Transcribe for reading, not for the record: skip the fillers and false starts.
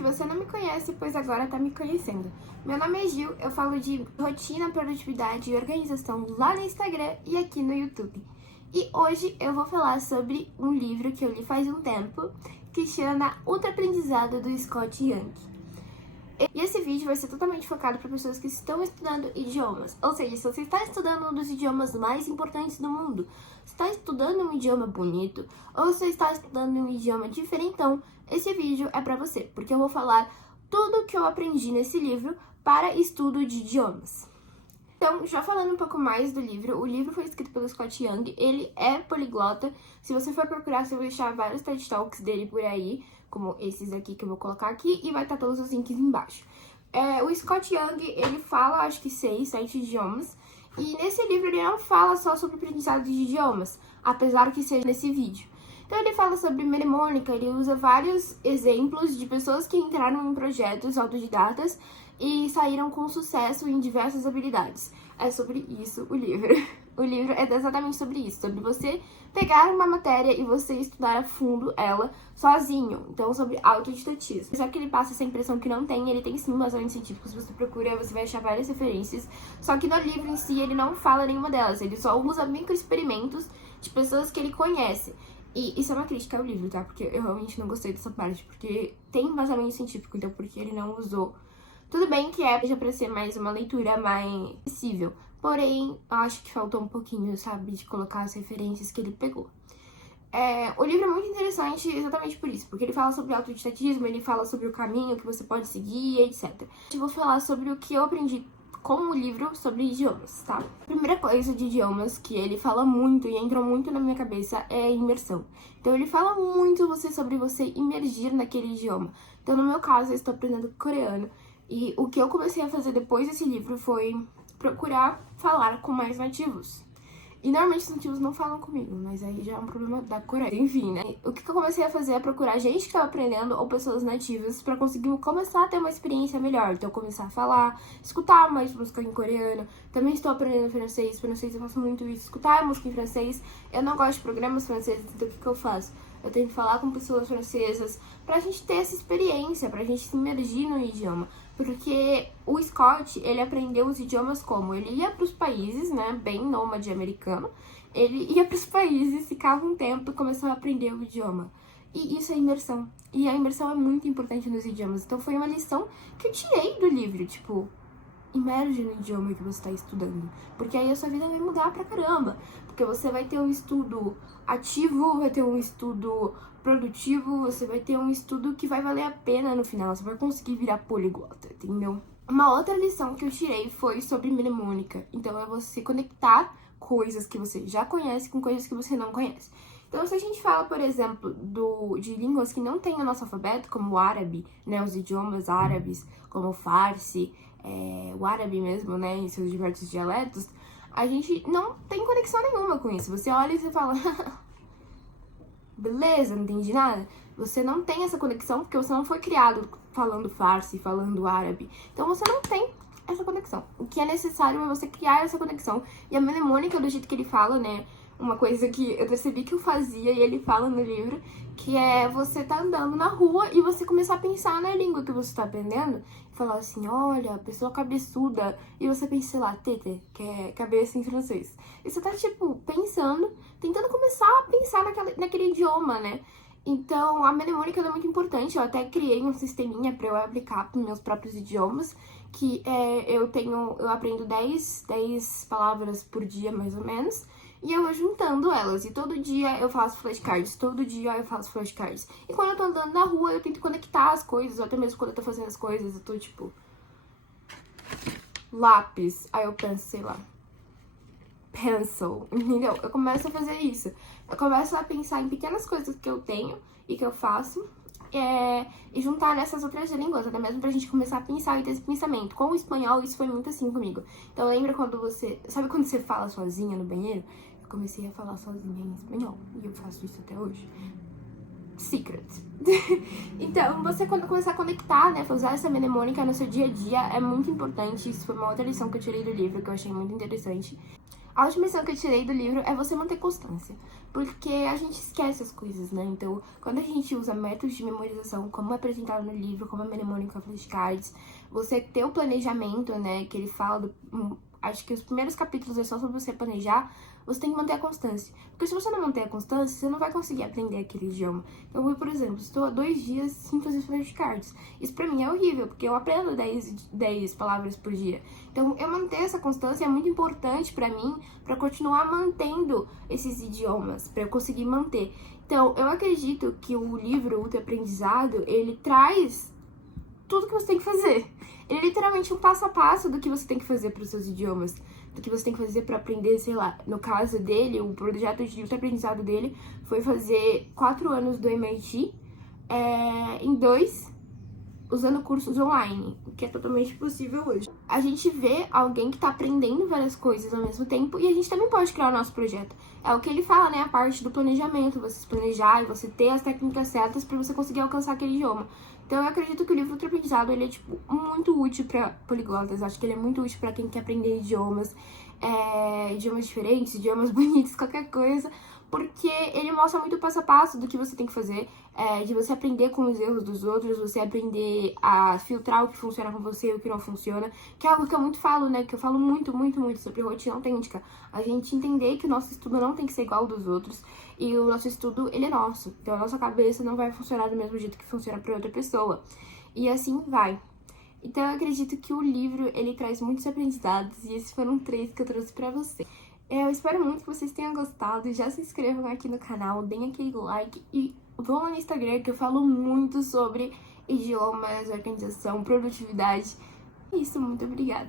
Se você não me conhece, pois agora tá me conhecendo. Meu nome é Gil, eu falo de rotina, produtividade e organização lá no Instagram e aqui no YouTube. E hoje eu vou falar sobre um livro que eu li faz um tempo, que chama Ultra Aprendizado do Scott Young. E esse vídeo vai ser totalmente focado para pessoas que estão estudando idiomas. Ou seja, se você está estudando um dos idiomas mais importantes do mundo, se está estudando um idioma bonito, ou se está estudando um idioma diferentão, esse vídeo é para você, porque eu vou falar tudo que eu aprendi nesse livro para estudo de idiomas. Então, já falando um pouco mais do livro, o livro foi escrito pelo Scott Young, ele é poliglota. Se você for procurar, você vai deixar vários TED Talks dele por aí, como esses aqui que eu vou colocar aqui, e vai estar todos os links embaixo. O Scott Young, ele fala, acho que 6, 7 idiomas, e nesse livro ele não fala só sobre aprendizado de idiomas, apesar que seja nesse vídeo. Então ele fala sobre mnemônica, ele usa vários exemplos de pessoas que entraram em projetos autodidatas e saíram com sucesso em diversas habilidades. É sobre isso o livro. O livro é exatamente sobre isso, sobre você pegar uma matéria e você estudar a fundo ela sozinho. Então, sobre autodidatismo. Só que ele passa essa impressão que não tem, ele tem sim embasamentos científicos. Se você procura, você vai achar várias referências. Só que no livro em si, ele não fala nenhuma delas. Ele só usa microexperimentos de pessoas que ele conhece. E isso é uma crítica ao livro, tá? Porque eu realmente não gostei dessa parte, porque tem embasamento científico, então por que ele não usou? Tudo bem que já pra ser mais uma leitura mais acessível, porém, eu acho que faltou um pouquinho, sabe, de colocar as referências que ele pegou. O livro é muito interessante exatamente por isso, porque ele fala sobre autodidatismo, ele fala sobre o caminho que você pode seguir, etc. Eu vou falar sobre o que eu aprendi com o livro sobre idiomas, tá? A primeira coisa de idiomas que ele fala muito e entrou muito na minha cabeça é a imersão. Então ele fala muito sobre você imergir naquele idioma. Então no meu caso eu estou aprendendo coreano e o que eu comecei a fazer depois desse livro foi procurar falar com mais nativos. E normalmente os nativos não falam comigo, mas aí já é um problema da Coreia. Enfim, né? O que eu comecei a fazer é procurar gente que tava aprendendo ou pessoas nativas pra conseguir começar a ter uma experiência melhor. Então, começar a falar, escutar mais música em coreano. Também estou aprendendo francês. Francês eu faço muito isso, escutar música em francês. Eu não gosto de programas franceses, então o que eu faço? Eu tenho que falar com pessoas francesas pra gente ter essa experiência, pra gente se imergir no idioma. Porque o Scott, ele aprendeu os idiomas como? Ele ia pros países, né, bem nômade americano. Ele ia pros países, ficava um tempo e começava a aprender o idioma. E isso é imersão. E a imersão é muito importante nos idiomas. Então foi uma lição que eu tirei do livro, tipo, imerge no idioma que você está estudando. Porque aí a sua vida vai mudar pra caramba. Porque você vai ter um estudo ativo, vai ter um estudo produtivo, você vai ter um estudo que vai valer a pena no final. Você vai conseguir virar poliglota, entendeu? Uma outra lição que eu tirei foi sobre mnemônica. Então é você conectar coisas que você já conhece com coisas que você não conhece. Então, se a gente fala, por exemplo, de línguas que não tem o nosso alfabeto, como o árabe, né, os idiomas árabes, como o farsi, o árabe mesmo, né, em seus diversos dialetos, a gente não tem conexão nenhuma com isso. Você olha e você fala, beleza, não entendi nada. Você não tem essa conexão porque você não foi criado falando farsi, falando árabe. Então, você não tem essa conexão. O que é necessário é você criar essa conexão. E a mnemônica, do jeito que ele fala, né, uma coisa que eu percebi que eu fazia, e ele fala no livro, que é você tá andando na rua e você começar a pensar na língua que você tá aprendendo, e falar assim, olha, pessoa cabeçuda, e você pensa, sei lá, tete, que é cabeça em francês. E você tá, tipo, pensando, tentando começar a pensar naquele idioma, né? Então, a mnemônica é muito importante. Eu até criei um sisteminha pra eu aplicar pros meus próprios idiomas, que eu aprendo 10 palavras por dia, mais ou menos, e eu vou juntando elas. E todo dia eu faço flashcards, E quando eu tô andando na rua, eu tento conectar as coisas, ou até mesmo quando eu tô fazendo as coisas, eu tô, tipo, lápis. Aí eu penso, sei lá, pencil, entendeu? Eu começo a fazer isso. Eu começo a pensar em pequenas coisas que eu tenho e que eu faço, e juntar nessas outras línguas, até mesmo pra gente começar a pensar e ter esse pensamento. Com o espanhol, isso foi muito assim comigo. Então lembra quando sabe quando você fala sozinha no banheiro? Eu comecei a falar sozinha em espanhol, e eu faço isso até hoje. Secret. Então, você quando começar a conectar, né, usar essa mnemônica no seu dia a dia é muito importante. Isso foi uma outra lição que eu tirei do livro, que eu achei muito interessante. A última lição que eu tirei do livro é você manter constância, porque a gente esquece as coisas, né? Então, quando a gente usa métodos de memorização, como apresentado no livro, como a mnemônica flashcards, você ter o planejamento, né, que ele fala acho que os primeiros capítulos é só sobre você planejar, você tem que manter a constância. Porque se você não manter a constância, você não vai conseguir aprender aquele idioma. Então, eu, por exemplo, estou há 2 dias sem fazer flashcards. Isso pra mim é horrível, porque eu aprendo 10 palavras por dia. Então, eu manter essa constância é muito importante pra mim, pra continuar mantendo esses idiomas, pra eu conseguir manter. Então, eu acredito que o livro Ultra Aprendizado, ele traz tudo que você tem que fazer. Ele é literalmente um passo a passo do que você tem que fazer para os seus idiomas, do que você tem que fazer para aprender, sei lá. No caso dele, o projeto de aprendizado dele foi fazer 4 anos do MIT em 2, usando cursos online, o que é totalmente possível hoje. A gente vê alguém que tá aprendendo várias coisas ao mesmo tempo e a gente também pode criar o nosso projeto. É o que ele fala, né? A parte do planejamento, você se planejar e você ter as técnicas certas para você conseguir alcançar aquele idioma. Então eu acredito que o livro Ultra Aprendizado, ele é, tipo, muito útil para poliglotas. Acho que ele é muito útil para quem quer aprender idiomas, idiomas diferentes, idiomas bonitos, qualquer coisa, porque ele mostra muito o passo a passo do que você tem que fazer, de você aprender com os erros dos outros, você aprender a filtrar o que funciona com você e o que não funciona, que é algo que eu muito falo, né, que eu falo muito sobre rotina autêntica. A gente entender que o nosso estudo não tem que ser igual ao dos outros, e o nosso estudo, ele é nosso. Então a nossa cabeça não vai funcionar do mesmo jeito que funciona para outra pessoa. E assim vai. Então eu acredito que o livro, ele traz muitos aprendizados, e esses foram 3 que eu trouxe pra você. Eu espero muito que vocês tenham gostado, já se inscrevam aqui no canal, deem aquele like e vão lá no Instagram que eu falo muito sobre idiomas, organização, produtividade. É isso, muito obrigada.